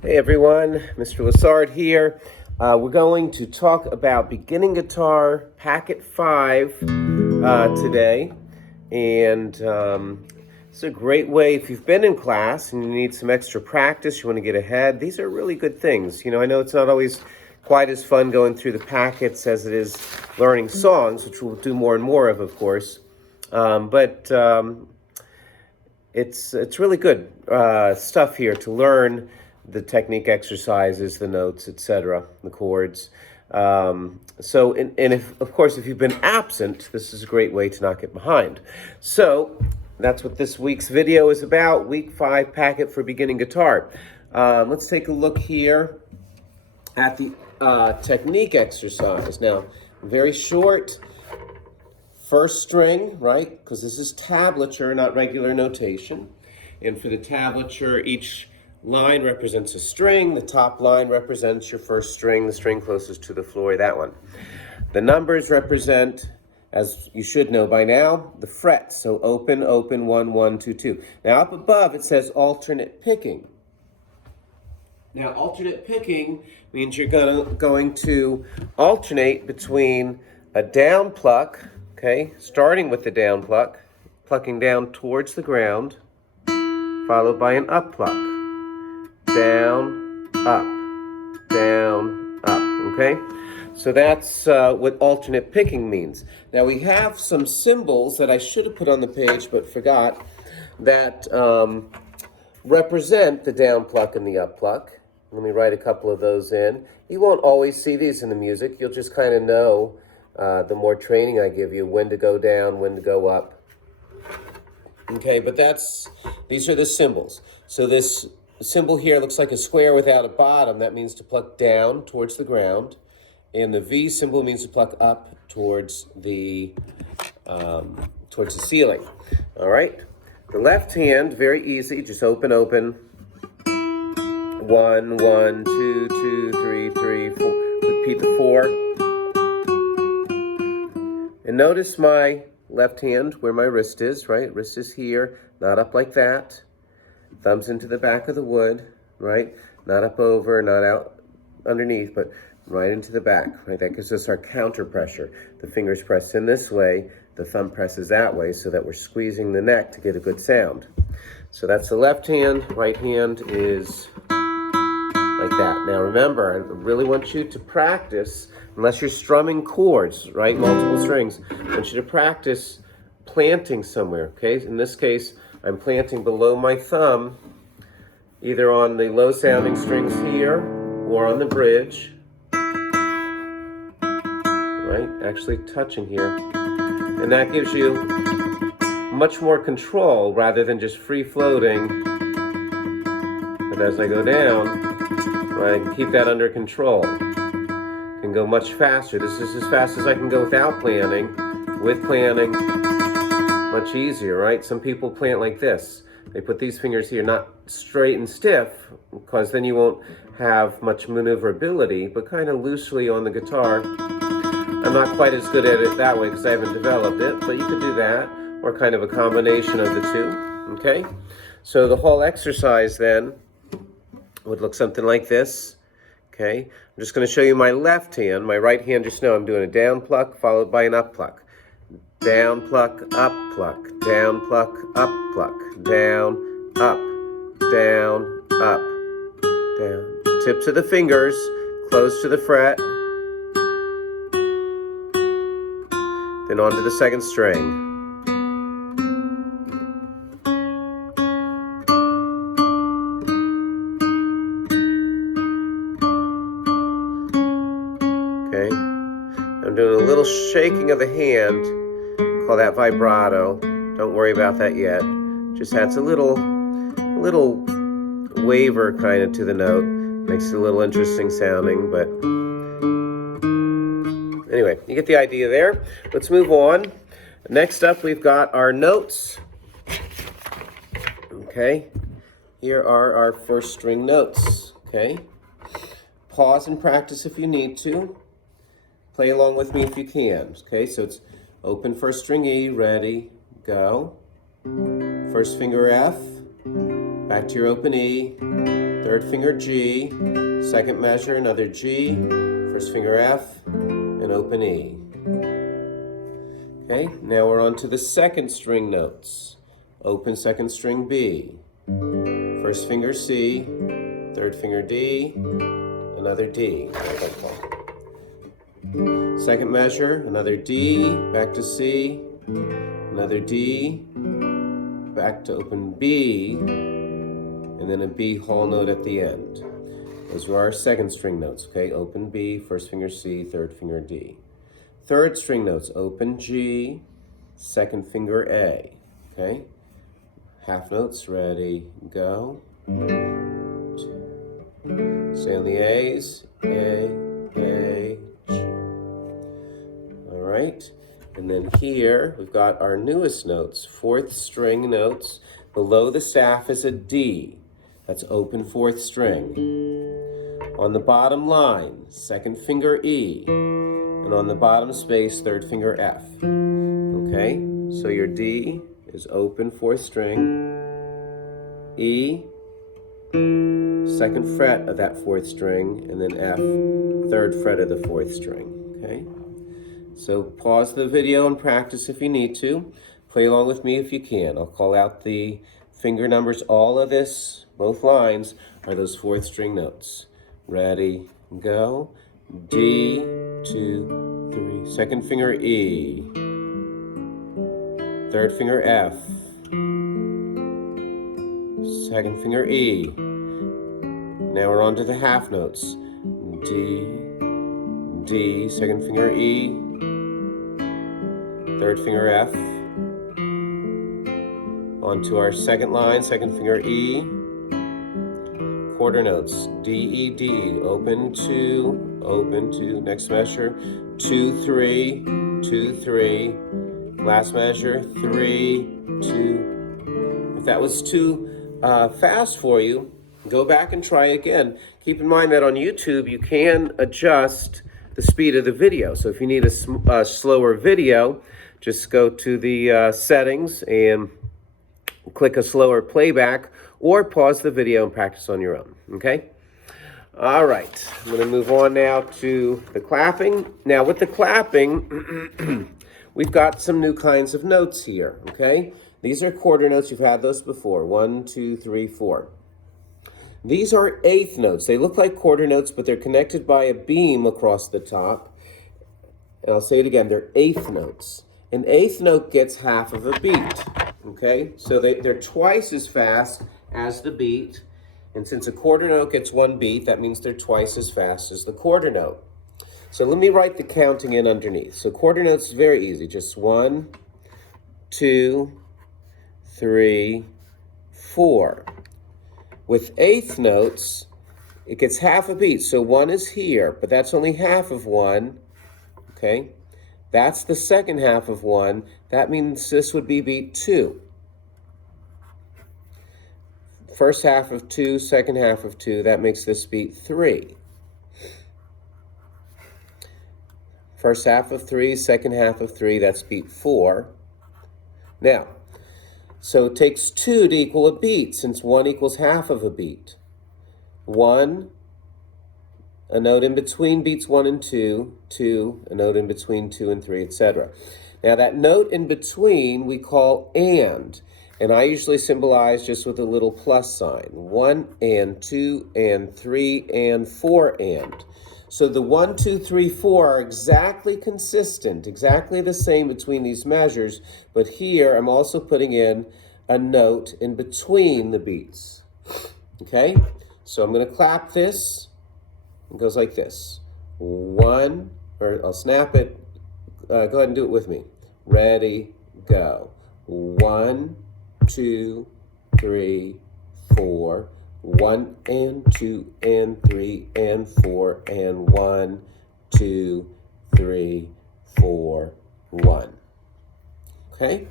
Hey everyone, Mr. Lassard here. We're going to talk about beginning guitar packet 5 today. And it's a great way if you've been in class and you need some extra practice, you want to get ahead. These are really good things. You know, I know it's not always quite as fun going through the packets as it is learning songs, which we'll do more and more of course. But it's really good stuff here to learn the technique exercises, the notes, etc., the chords. And if, of course, if you've been absent, this is a great way to not get behind. So that's what this week's video is about, week 5 packet for beginning guitar. Let's take a look here at the technique exercise. Now, very short, first string, right? Because this is tablature, not regular notation. And for the tablature, each line represents a string. The top line represents your first string, the string closest to the floor, that one. The numbers represent, as you should know by now, the frets. So open, open, 1, 1, 2, 2. Now up above it says alternate picking. Now alternate picking means you're going to alternate between a down pluck, okay, starting with the down pluck, plucking down towards the ground, followed by an up pluck. Down, up, okay? So that's what alternate picking means. Now we have some symbols that I should have put on the page but forgot that represent the down pluck and the up pluck. Let me write a couple of those in. You won't always see these in the music. You'll just kind of know the more training I give you, when to go down, when to go up. Okay, but these are the symbols. So this symbol here looks like a square without a bottom. That means to pluck down towards the ground. And the V symbol means to pluck up towards the ceiling. All right. The left hand, very easy. Just open, open. 1, 1, 2, 2, 3, 3, 4. Repeat the 4. And notice my left hand where my wrist is, right? Wrist is here, not up like that. Thumbs into the back of the wood, right? Not up over, not out underneath, but right into the back, right? That gives us our counter pressure. The fingers press in this way, the thumb presses that way so that we're squeezing the neck to get a good sound. So that's the left hand. Right hand is like that. Now remember, I really want you to practice, unless you're strumming chords, right? Multiple strings. I want you to practice planting somewhere, okay? In this case, I'm planting below my thumb, either on the low sounding strings here or on the bridge, right? Actually touching here. And that gives you much more control rather than just free floating. But as I go down, right, I can keep that under control. I can go much faster. This is as fast as I can go without planting. With planting, much easier, right? Some people plant like this. They put these fingers here, not straight and stiff, because then you won't have much maneuverability, but kind of loosely on the guitar. I'm not quite as good at it that way because I haven't developed it, but you could do that, or kind of a combination of the two, okay? So the whole exercise then would look something like this, okay? I'm just going to show you my left hand. My right hand, just know I'm doing a down pluck followed by an up pluck. Down, pluck, up, pluck, down, pluck, up, pluck, down, up, down, up, down. Tips of the fingers close to the fret. Then onto the second string. Okay. I'm doing a little shaking of the hand. Call that vibrato. Don't worry about that yet. Just adds a little waver kind of to the note. Makes it a little interesting sounding, but anyway, you get the idea there. Let's move on. Next up, we've got our notes. Okay, here are our first string notes. Okay, pause and practice if you need to. Play along with me if you can. Okay, so it's open first string E, ready, go. First finger F, back to your open E, third finger G, second measure, another G, first finger F, and open E. Okay, now we're on to the second string notes. Open second string B, first finger C, third finger D, another D. Second measure, another D, back to C, another D, back to open B, and then a B whole note at the end. Those are our second string notes, okay? Open B, first finger C, third finger D. Third string notes, open G, second finger A, okay? Half notes, ready, go. Stay on the A's, A, G. All right, and then here we've got our newest notes, fourth string notes. Below the staff is a D, that's open fourth string. On the bottom line, second finger E, and on the bottom space, third finger F. Okay, so your D is open fourth string, E, second fret of that fourth string, and then F, third fret of the fourth string, okay? So pause the video and practice if you need to. Play along with me if you can. I'll call out the finger numbers. All of this, both lines, are those fourth string notes. Ready, go. D, 2, 3. Second finger E. Third finger F. Second finger E. Now we're on to the half notes. D, D, second finger E, third finger F. On to our second line, second finger E. Quarter notes, D, E, D, open two, next measure, 2, 3, 2, 3. Last measure, 3, 2. If that was too fast for you, go back and try again. Keep in mind that on YouTube, you can adjust the speed of the video. So if you need a slower video, just go to the settings and click a slower playback, or pause the video and practice on your own, okay? All right, I'm gonna move on now to the clapping. Now with the clapping, we've got some new kinds of notes here, okay? These are quarter notes, you've had those before, 1, 2, 3, 4. These are eighth notes. They look like quarter notes, but they're connected by a beam across the top. And I'll say it again, they're eighth notes. An eighth note gets half of a beat, okay? So they're twice as fast as the beat. And since a quarter note gets one beat, that means they're twice as fast as the quarter note. So let me write the counting in underneath. So quarter notes is very easy, just 1, 2, 3, 4. With eighth notes, it gets half a beat. So 1 is here, but that's only half of 1, okay? That's the second half of 1. That means this would be beat 2. First half of 2, second half of 2, that makes this beat 3. First half of 3, second half of 3, that's beat 4. Now, so it takes 2 to equal a beat, since 1 equals half of a beat. 1, a note in between beats 1 and 2, 2, a note in between 2 and 3, etc. Now that note in between we call and I usually symbolize just with a little plus sign. 1 and 2 and 3 and 4 and. So the 1, 2, 3, 4 are exactly consistent, exactly the same between these measures, but here I'm also putting in a note in between the beats. Okay, so I'm going to clap this. It goes like this. 1, or I'll snap it. Go ahead and do it with me. Ready, go. 1, 2, 3, 4. 1 and 2 and 3 and 4 and 1, 2, 3, 4, 1. Okay,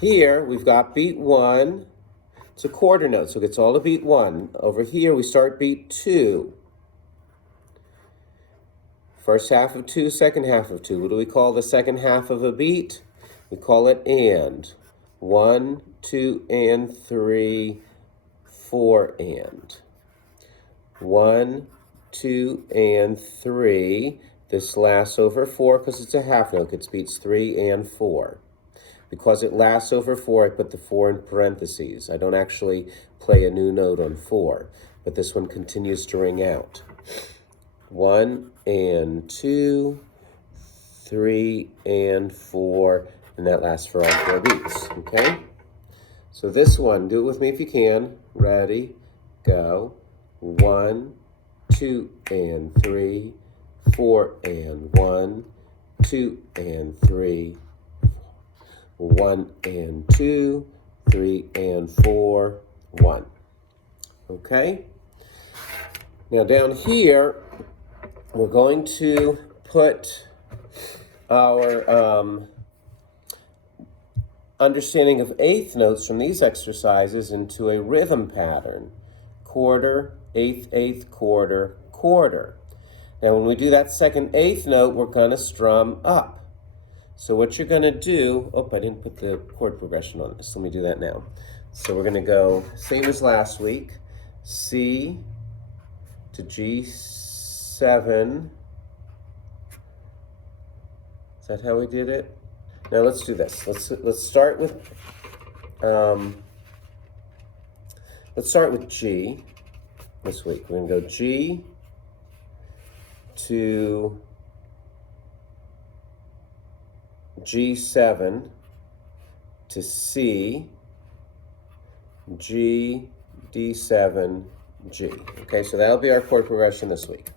here we've got beat 1. It's a quarter note, so it gets all to beat 1. Over here we start beat 2. First half of 2, second half of 2. What do we call the second half of a beat? We call it and. 1, 2, and 3, 4 and. 1, 2, and 3. This lasts over 4 because it's a half note. It beats 3 and 4. Because it lasts over 4, I put the 4 in parentheses. I don't actually play a new note on 4, but this one continues to ring out. 1 and 2, 3 and 4, and that lasts for all 4 beats, okay? So this one, do it with me if you can. Ready, go. 1, 2, and 3, 4, and 1, 2, and 3, 1, and 2, 3, and 4, 1. Okay? Now down here, we're going to put our understanding of eighth notes from these exercises into a rhythm pattern. Quarter, eighth, eighth, quarter, quarter. Now when we do that second eighth note, we're going to strum up. So what you're going to do, I didn't put the chord progression on this. Let me do that now. So we're going to go, same as last week, C to G7. Is that how we did it? Now let's do this. Let's start with G this week. We're going to go G to G7 to C, G, D7, G. Okay, so that'll be our chord progression this week.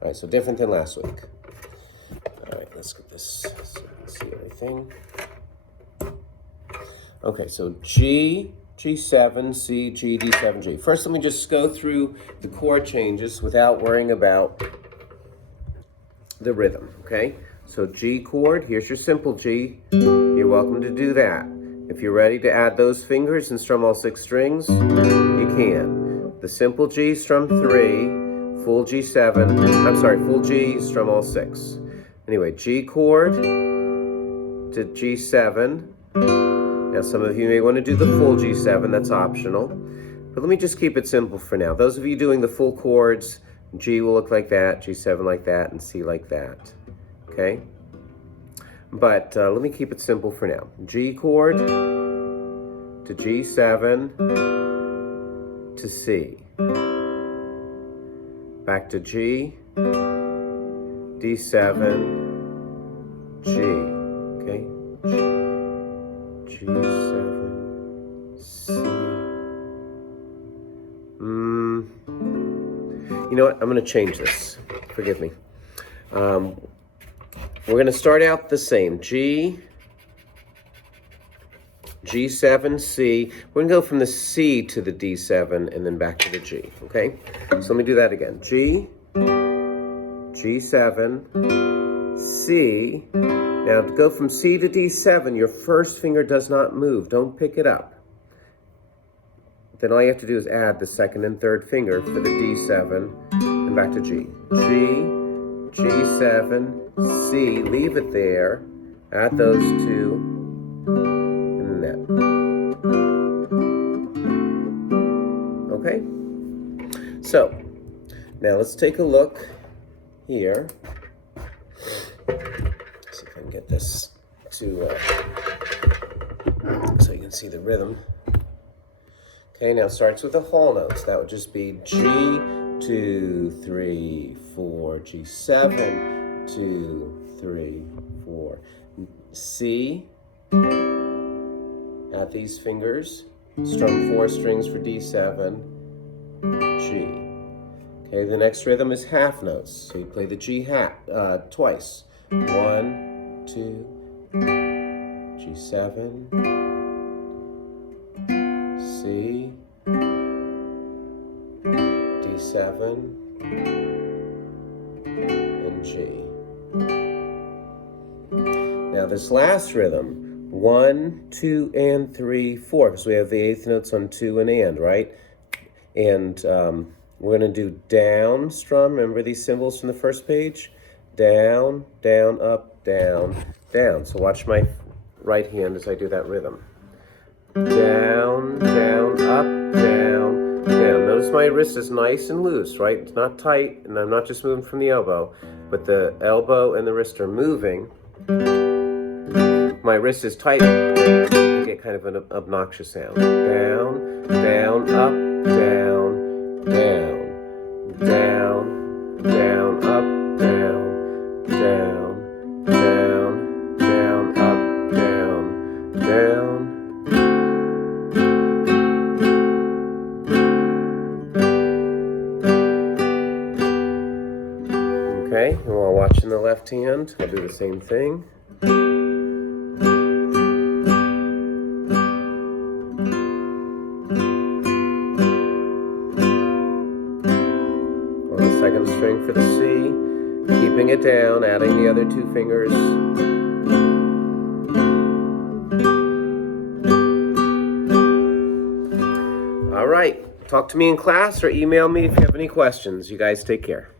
All right, so different than last week. All right, let's get this so you can see everything. Okay, so G, G7, C, G, D7, G. First, let me just go through the chord changes without worrying about the rhythm, okay? So G chord, here's your simple G. You're welcome to do that. If you're ready to add those fingers and strum all 6 strings, you can. The simple G, strum 3, full G7, full G, strum all 6. Anyway, G chord to G7. Now some of you may want to do the full G7, that's optional. But let me just keep it simple for now. Those of you doing the full chords, G will look like that, G7 like that, and C like that. Okay? But let me keep it simple for now. G chord to G7 to C. Back to G, D7, G. Okay? G7, C. You know what? I'm going to change this. Forgive me. We're going to start out the same. G, G7, C. We're going to go from the C to the D7 and then back to the G, okay? So let me do that again. G, G7, C. Now to go from C to D7, your first finger does not move. Don't pick it up. Then all you have to do is add the second and third finger for the D7 and back to G. G, G7, C, leave it there, add those two, and then that. Okay? So, now let's take a look here. See if I can get this to, so you can see the rhythm. Okay, now it starts with the whole notes. That would just be G, 2, 3, 4, G7, 2, 3, 4. C, add these fingers, strum 4 strings for D7, G. Okay, the next rhythm is half notes. So you play the G twice. 1, 2, G7, C, D7, and G. Now this last rhythm, 1, 2, and 3, 4, because we have the eighth notes on 2 and, right? And we're going to do down strum. Remember these symbols from the first page? Down, down, up, down, down. So watch my right hand as I do that rhythm. Down, down, up, down, down. Notice my wrist is nice and loose, right? It's not tight, and I'm not just moving from the elbow, but the elbow and the wrist are moving. My wrist is tight, I get kind of an obnoxious sound. Down, down, up, down, down, down, down, up, down, down, down, down, up, down, down. Okay, and while watching the left hand, I'll do the same thing. On the second string for the C, keeping it down, adding the other two fingers. All right, talk to me in class or email me if you have any questions. You guys take care.